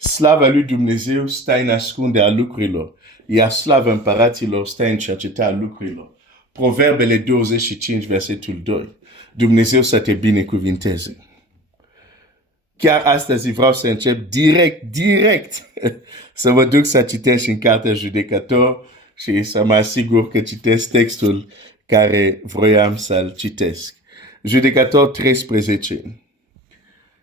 Slava lui Dumnezeu stă în ascunde a lucrurilor, iar slava împăraților stă în cercetarea lucrurilor. Proverbele 25, versetul 2. Dumnezeu să te binecuvinteze. Chiar astăzi vreau să încep direct să mă duc să citesc în cartea Judecător și să mă asigur că citesc textul care vroiam să-l citesc. Judecător 13.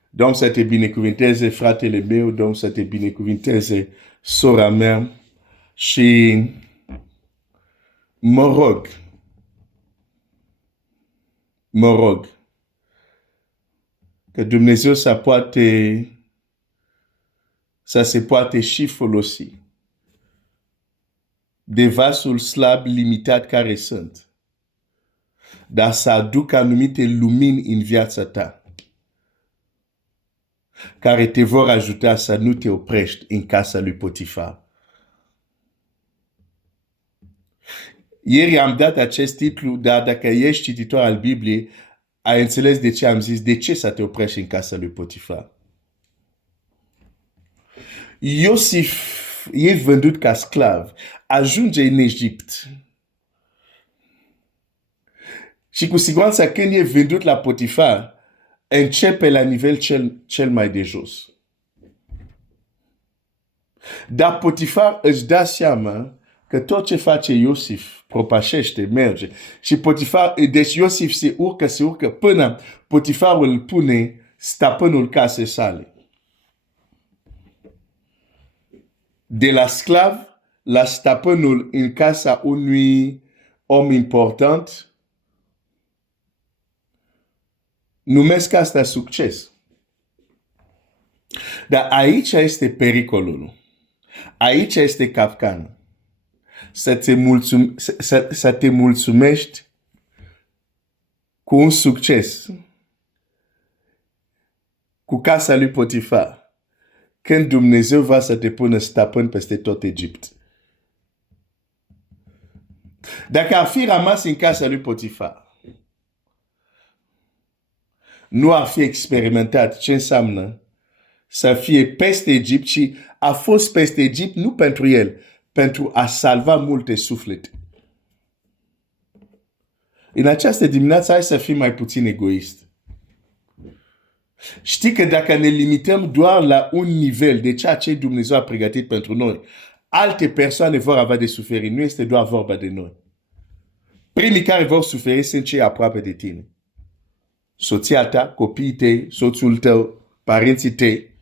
Domnul să te binecuvinteze, fratele meu, Domnul să te binecuvinteze, sora mea, și mă rog că Dumnezeu să se poate și folosi de vasul slab limitat care sunt, dar să aducă anumite lumini în viața ta, care te vor ajuta să nu te oprești în casa lui Potifar. Ieri am dat acest titlu, dar dacă ești cititor al Bibliei, ai înțeles de ce am zis, de ce să te oprești în casa lui Potifar. Iosif e vândut ca sclav, ajunge în Egipt. Și cu siguranță când e vândut la Potifar, începe la nivel cel mai de jos. Dar Potifar își dă seama că tot ce face Iosif propășește, merge. Și Potifar, deci Iosif se urcă până Potifar îl pune stăpânul casei sale. De la sclav la stăpânul în casa unui om important, numesc asta succes. Dar aici este pericolul. Aici este capcanul. Să te mulțumești cu un succes, cu casa lui Potifar, când Dumnezeu va să te pună stăpân peste tot Egipt. Dacă ar fi rămas în casa lui Potifar, nu ar fi experimentat ce înseamnă să fie peste Egipt, și a fost peste Egipt nu pentru el, pentru a salva multe suflete. În această dimineață, hai să fim mai puțin egoist. Știi că dacă ne limităm doar la un nivel de ceea ce Dumnezeu a pregătit pentru noi, alte persoane vor avea de suferit. Nu este doar vorba de noi. Primii care vor suferi sunt cei aproape de tine. Soția ta, copiii tăi, soțul tău, părinții tăi.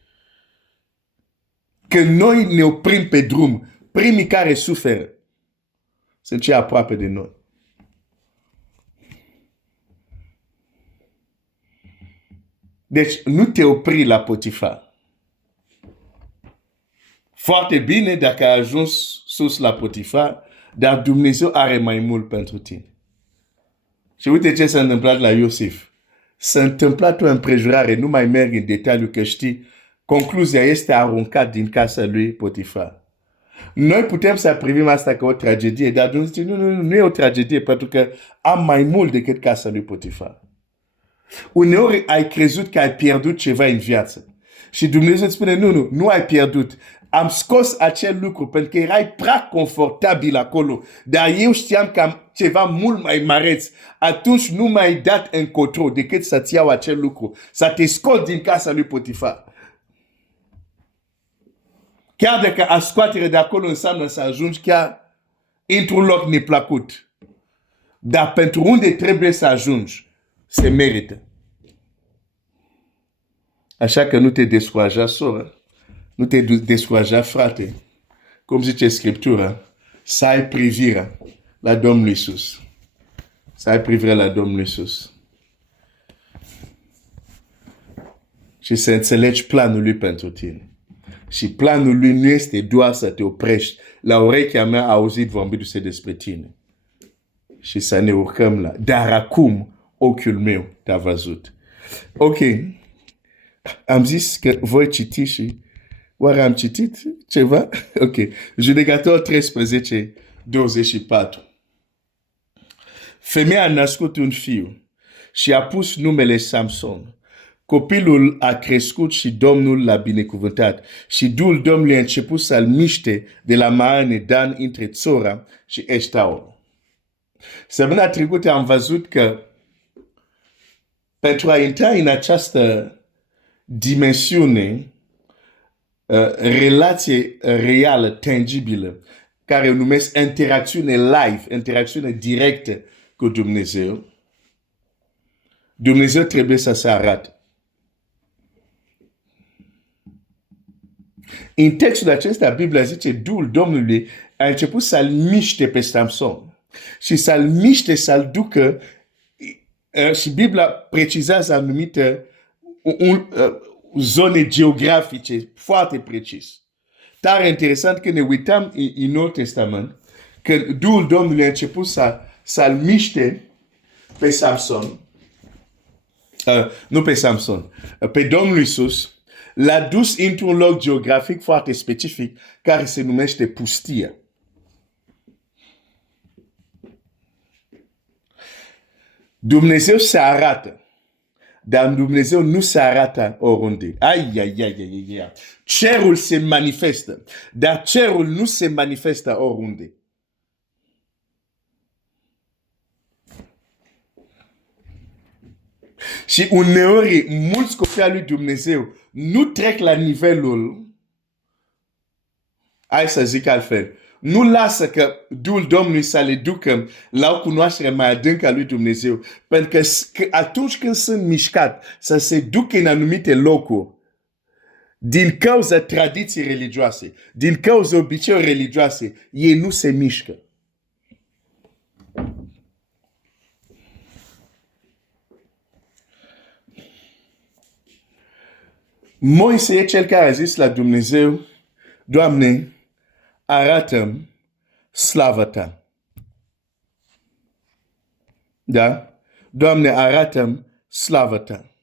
Când noi ne oprim pe drum, primii care suferă sunt cei aproape de noi. Deci nu te opri la Potifar. Foarte bine dacă ai ajuns sus la Potifar, dar Dumnezeu are mai mult pentru tine. Și uite ce s-a întâmplat la Iosif. S-a întâmplat o împrejurare, nu mai merg în detaliu că știi, concluzia este aruncat din casa lui Potifar. Noi putem să privim asta ca o tragedie, dar Dumnezeu zice, nu e o tragedie, pentru că am mai mult decât casa lui Potifar. Uneori ai crezut că ai pierdut ceva în viață. Și Dumnezeu îți spune, nu ai pierdut. Am scos acel lucru pentru că erai prea confortabil acolo. Dar eu știam că am ceva mult mai mareț. Atunci nu m-ai dat încotro decât să-ți iau acel lucru. Să te scot din casa lui Potifar. Chiar dacă a scoatere de acolo înseamnă să ajungi chiar într-un loc neplăcut. Dar pentru unde trebuie să ajungi, se merită. Așa că nu te descuraja, soră. Nu te descuraja, frate. Cum zice Scriptura, să ai privirea la Domnul Iisus. Să ai privirea la Domnul Iisus. Și să înțelegi planul lui pentru tine. Și planul lui nu este doar să te oprești. La urechea mea a auzit vorbindu-se despre tine. Și să ne urcăm la. Dar acum ochiul meu te-a văzut. Ok. Am zis că voi citi și oare am citit ceva? Ok. Judecător 13, 24. Femeia a născut un fiu și a pus numele Samson, copilul a crescut și Domnul l-a binecuvântat. Și Duhul Domnului a început să-l miște de la Maane Dan între Țora și Eștaol. Săptămâna trecută am văzut că pentru a intra în această dimensiune, relație reală, tangibilă, care o numesc interacțiune live, interacțiune directă cu Dumnezeu, Dumnezeu trebuie să se arate. În textul acesta, Biblia zice, Duhul Domnului a început să-l miște pe Samson și să-l miște, să-l ducă, și Biblia precizează anumite zone geografice foarte precis. Tare interesant că ne uităm în Noul Testament, că Duhul Domnului a început să-l miște pe Samson, nu pe Samson, pe Domnul Iisus, l-a dus într-un loc geografic foarte specific care se numește pustia. Dumnezeu se arată, dar Dumnezeu nu se arată oriunde. Ai. Cerul se manifestă, dar cerul nu se manifestă oriunde. Și uneori, mulți copii al lui Dumnezeu nu trec la nivelul, hai să zic altfel, nu lasă că Duhul Domnului să le ducă la o cunoaștere mai adâncă a lui Dumnezeu. Pentru că atunci când sunt mișcat să se ducă în anumite locuri, din cauza tradiții religioase, din cauza obiceiuri religioase, ei nu se mișcă. Moise e cel care a zis la Dumnezeu, Doamne, arată-mi slava ta. Da? Doamne, arată-mi slava ta.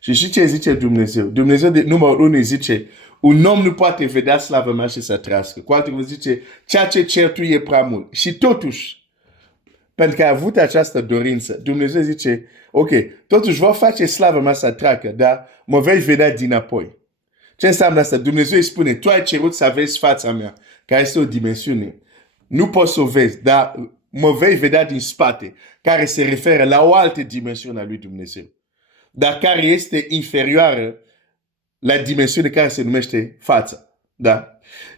Și știi ce zice Dumnezeu? Dumnezeu de numărul 1 zice, un om nu poate vedea slava mea și să trăiască. Cu alte cuvinte zice, ceea ce cer tu e prea mult. Și totuși, pentru că a avut această dorință, Dumnezeu zice, ok, totuși vă face slava mea să treacă, dar mă vei vedea dinapoi. Ce înseamnă asta? Dumnezeu îi spune, tu ai cerut să vezi fața mea, care este o dimensiune. Nu poți să o vezi, dar mă vei vedea din spate, care se referă la o altă dimensiune a lui Dumnezeu, dar care este inferioară la dimensiune care se numește fața. Da?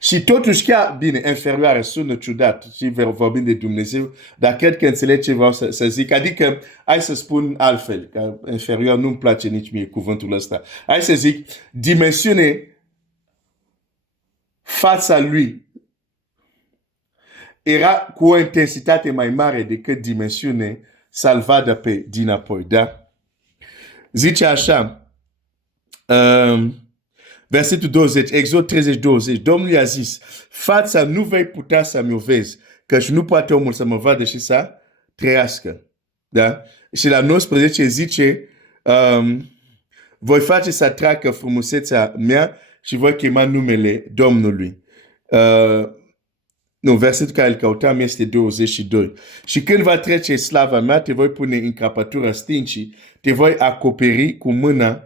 Și totuși chiar, bine, inferioară sună ciudat și vorbim de Dumnezeu, dar cred că înțeleg ce vreau să zic. Adică, hai să spun altfel, că inferior nu-mi place nici mie cuvântul ăsta. Hai să zic, dimensiune fața lui era cu o intensitate mai mare decât dimensiune să-l vadă pe dinapoi. Da? Zice așa, versetul 20, Exod 30, 20. Domnul i-a zis, fața nu vei putea să mi-o vezi, căci nu poate omul să mă vadă și să trăiască. Da? Și la 19 zice, voi face să treacă frumusețea mea și voi chema numele Domnului. Nu, versetul care îl căutam este 22. Și când va trece slava mea, te voi pune în crăpătura stâncii, te voi acoperi cu mâna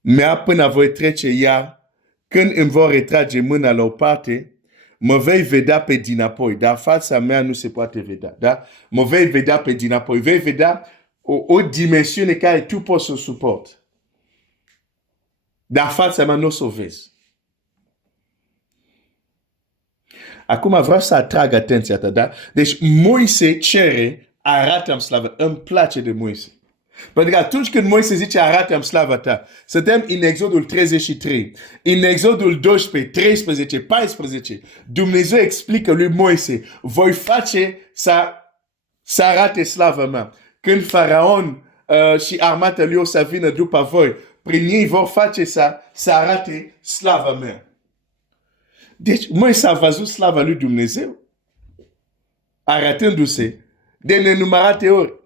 mea până voi trece ea. Când îmi vor retrage mâna la o parte, mă vei vedea pe dinapoi, dar fața mea nu se poate vedea. Da? Mă vei vedea pe dinapoi, vei vedea o dimensiune care tu poți să o suport. Dar fața mea nu o să o vezi. Acum vreau să atrag atenția ta, da? Deci Moise cere, arată-mi slava. Îmi place de Moise. Pentru că atunci când Moise zice, arată-mi slava ta, suntem în Exodul 33, în Exodul 12, 13, 14, Dumnezeu explică lui Moise, voi face să arate slava mea. Când Faraon și armata lui o să vină după voi, prin ei vor face să arate slava mea. Deci, Moise a văzut slava lui Dumnezeu arătându-se de nenumărate ori.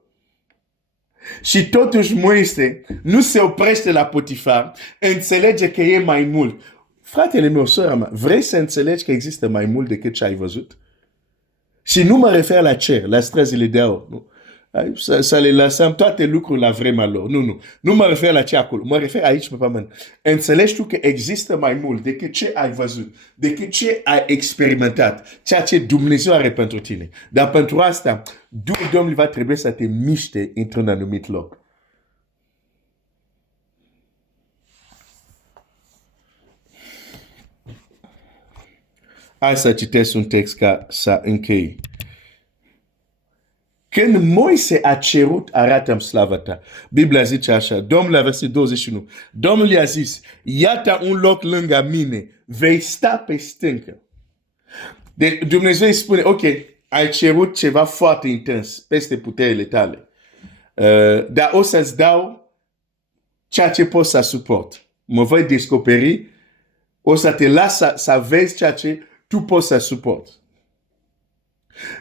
Și totuși Moise nu se oprește la Potifar, înțelege că e mai mult. Fratele meu, sora mea, vrei să înțelegi că există mai mult decât ce ai văzut? Și nu mă refer la cer, la străzile de aur. Nu. Să le lăsăm toate lucrurile la vremea lor. Nu mă refer la ce acolo. Mă refer aici pe pământ. Înțelegi tu că există mai mult decât ce ai văzut, decât ce ai experimentat, ceea ce Dumnezeu are pentru tine. Dar pentru asta, Duhul Domnului va trebui să te miște într-un anumit loc. Hai să citesc un text ca să închei. Când Moise a cerut, arată-mi slava ta. Biblia zice așa, Domnul, la verset 21, Domnul i-a zis, iată un loc lângă mine, vei sta pe stâncă. Deci Dumnezeu îi spune, ok, ai cerut ceva foarte intens peste puterile tale, dar o să-ți dau ceea ce poți să suport. Mă voi descoperi, o să te las să vezi ceea ce tu poți să suport.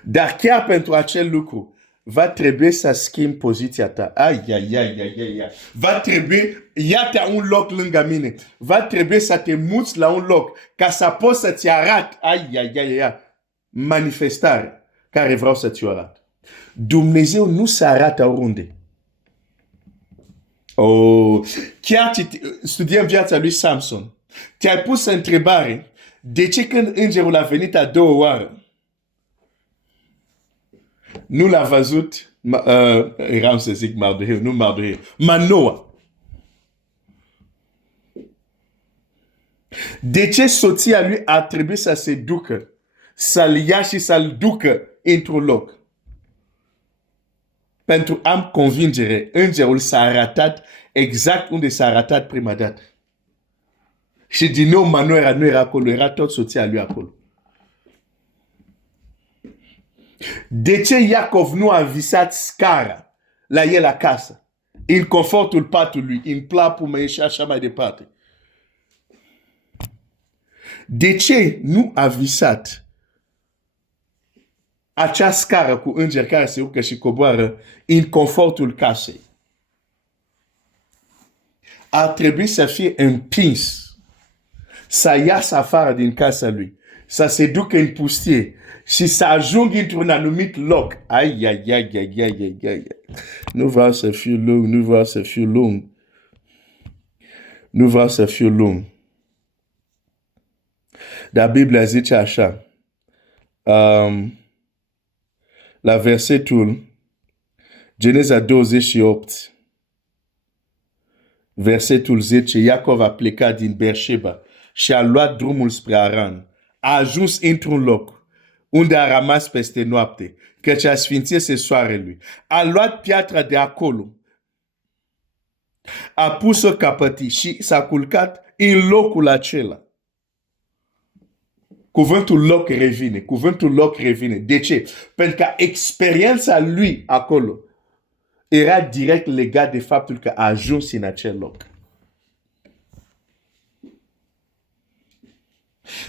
Dar chiar pentru acel lucru, va trebui să schimbi poziția ta. Ai. Va trebui, iată un loc lângă mine. Va trebui să te muți la un loc ca să poți să-ți arăt. Manifestare care vreau să ți-o arăt. Dumnezeu nu se arată oriunde. Chiar studiem viața lui Samson. Te-ai pus întrebare, de ce când îngerul a venit a doua oară, nu l-a văzut, eram să zic Mardoheu, nu Mardoheu, Manoa. De ce soția lui a trebuit să se ducă, să-l ia și să-l ducă într-un loc? Pentru am convingere, îngerul s-a arătat exact unde s-a arătat prima dată. Și din nou Manoa nu era acolo, era tot soția lui acolo. De ce Iacov nu a visat scara la el acasă? În confortul patului, în plapumă și așa mai departe. De ce nu a visat acea scară cu înger care se urcă și coboară în confortul casei? Ar trebui să fie împins, să iasă afară din casa lui, să se ducă în pustie și să ajung într-un anumit loc. Ai. Nu vreau să fiu lung. Dar Biblia zice așa, la versetul Geneza 28, versetul 10, Iacov a plecat din Beersheba și a luat drumul spre Aran. A ajuns într-un loc unde a rămas peste noapte, căci a sfințise soarelui. A luat piatra de acolo, a pus-o capătii și s-a culcat în locul acela. Cuvântul loc revine. De ce? Pentru că experiența lui acolo era direct legat de faptul că a ajuns în acel loc.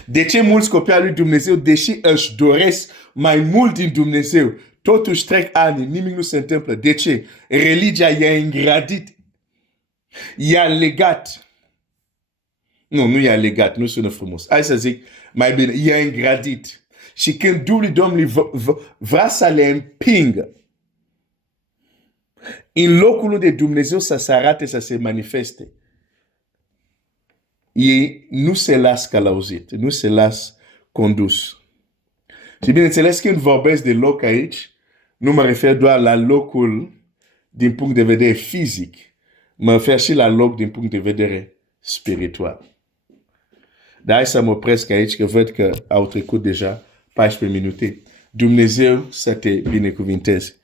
De ce mulți copii al lui Dumnezeu, deși își doresc mai mult din Dumnezeu, totuși trec ani, nimic nu se întâmplă? De ce? Religia i-a îngradit, i-a legat. Nu i-a legat, nu sună frumos. Hai să zic mai bine, i-a îngradit. Și când Duhul Domnului vrea să le împingă în locul unde Dumnezeu să se arate, să se manifeste, ei nu se las călăuzit, nu se las condus. Și bineînțeles, când vorbesc de loc aici, nu mă refer doar la locul din punct de vedere fizic, mă refer și la loc din punct de vedere spiritual. Dar hai să mă opresc aici, că văd că au trecut deja 14 minute. Dumnezeu să te binecuvinteze.